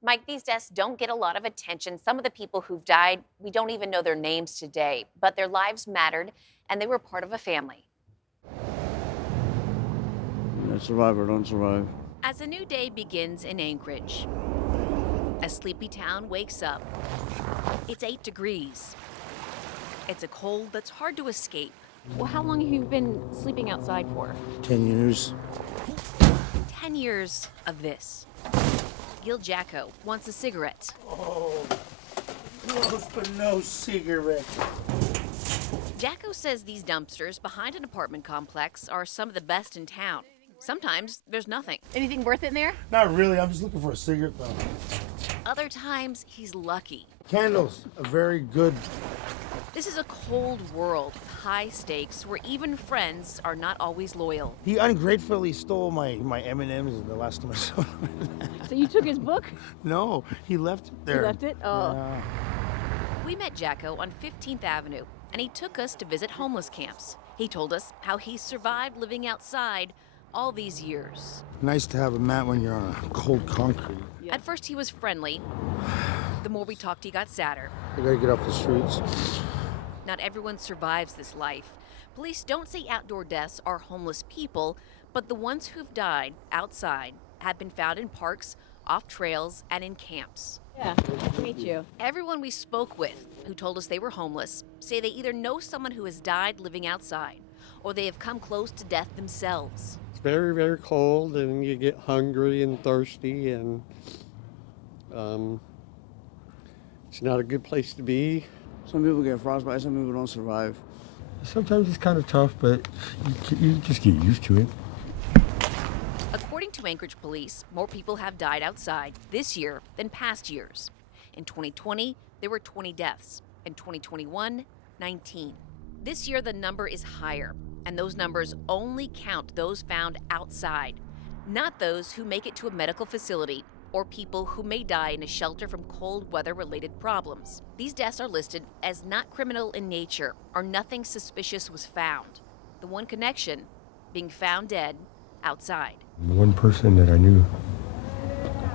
Mike, these deaths don't get a lot of attention. Some of the people who've died, we don't even know their names today, but their lives mattered and they were part of a family. Yeah, survive or don't survive. As a new day begins in Anchorage, a sleepy town wakes up. It's 8 degrees. It's a cold that's hard to escape. Well, how long have you been sleeping outside for? 10 years. 10 years of this. Gil Jacko wants a cigarette. Oh, gross, but no cigarette. Jacko says these dumpsters behind an apartment complex are some of the best in town. Sometimes there's nothing. Anything worth it in there? Not really, I'm just looking for a cigarette though. Other times he's lucky. Candles, a very good. This is a cold world, high stakes, where even friends are not always loyal. He ungratefully stole my M&Ms the last time I saw him. So you took his book? No, he left it there. You left it? Oh. Yeah. We met Jacko on 15th Avenue, and he took us to visit homeless camps. He told us how he survived living outside all these years. Nice to have a mat when you're on a cold concrete. Yeah. At first, he was friendly. The more we talked, he got sadder. I gotta get off the streets. Not everyone survives this life. Police don't say outdoor deaths are homeless people, but the ones who've died outside have been found in parks, off trails, and in camps. Yeah, nice to meet you. Everyone we spoke with who told us they were homeless say they either know someone who has died living outside or they have come close to death themselves. It's very, very cold, and you get hungry and thirsty, and it's not a good place to be. Some people get frostbite, some people don't survive. Sometimes it's kind of tough, but you just get used to it. According to Anchorage police, more people have died outside this year than past years. In 2020, there were 20 deaths. In 2021, 19. This year, the number is higher, and those numbers only count those found outside, not those who make it to a medical facility or people who may die in a shelter from cold weather-related problems. These deaths are listed as not criminal in nature or nothing suspicious was found. The one connection being found dead outside. One person that I knew,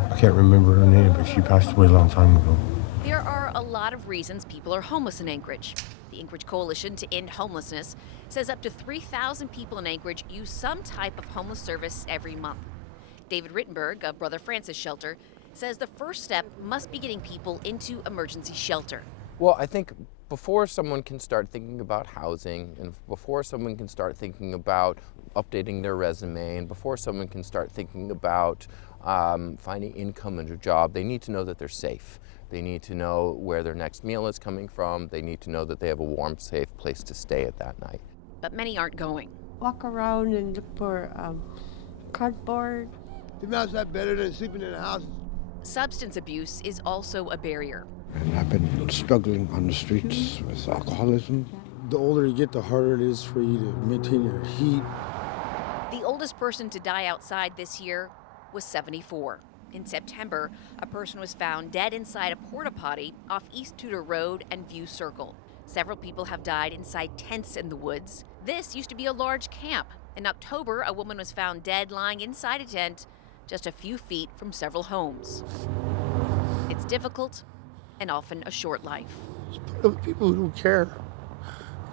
I can't remember her name, but she passed away a long time ago. There are a lot of reasons people are homeless in Anchorage. The Anchorage Coalition to End Homelessness says up to 3,000 people in Anchorage use some type of homeless service every month. David Rittenberg of Brother Francis Shelter says the first step must be getting people into emergency shelter. Well, I think before someone can start thinking about housing, and before someone can start thinking about updating their resume, and before someone can start thinking about finding income and a job, they need to know that they're safe. They need to know where their next meal is coming from. They need to know that they have a warm, safe place to stay at that night. But many aren't going. Walk around and look for cardboard. How's that better than sleeping in a house? Substance abuse is also a barrier. And I've been struggling on the streets with alcoholism. The older you get, the harder it is for you to maintain your heat. The oldest person to die outside this year was 74. In September, a person was found dead inside a porta potty off East Tudor Road and View Circle. Several people have died inside tents in the woods. This used to be a large camp. In October, a woman was found dead lying inside a tent just a few feet from several homes. It's difficult and often a short life. Other people who don't care.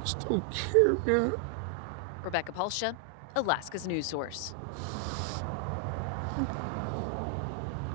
Just don't care, man. Rebecca Pulsha, Alaska's news source.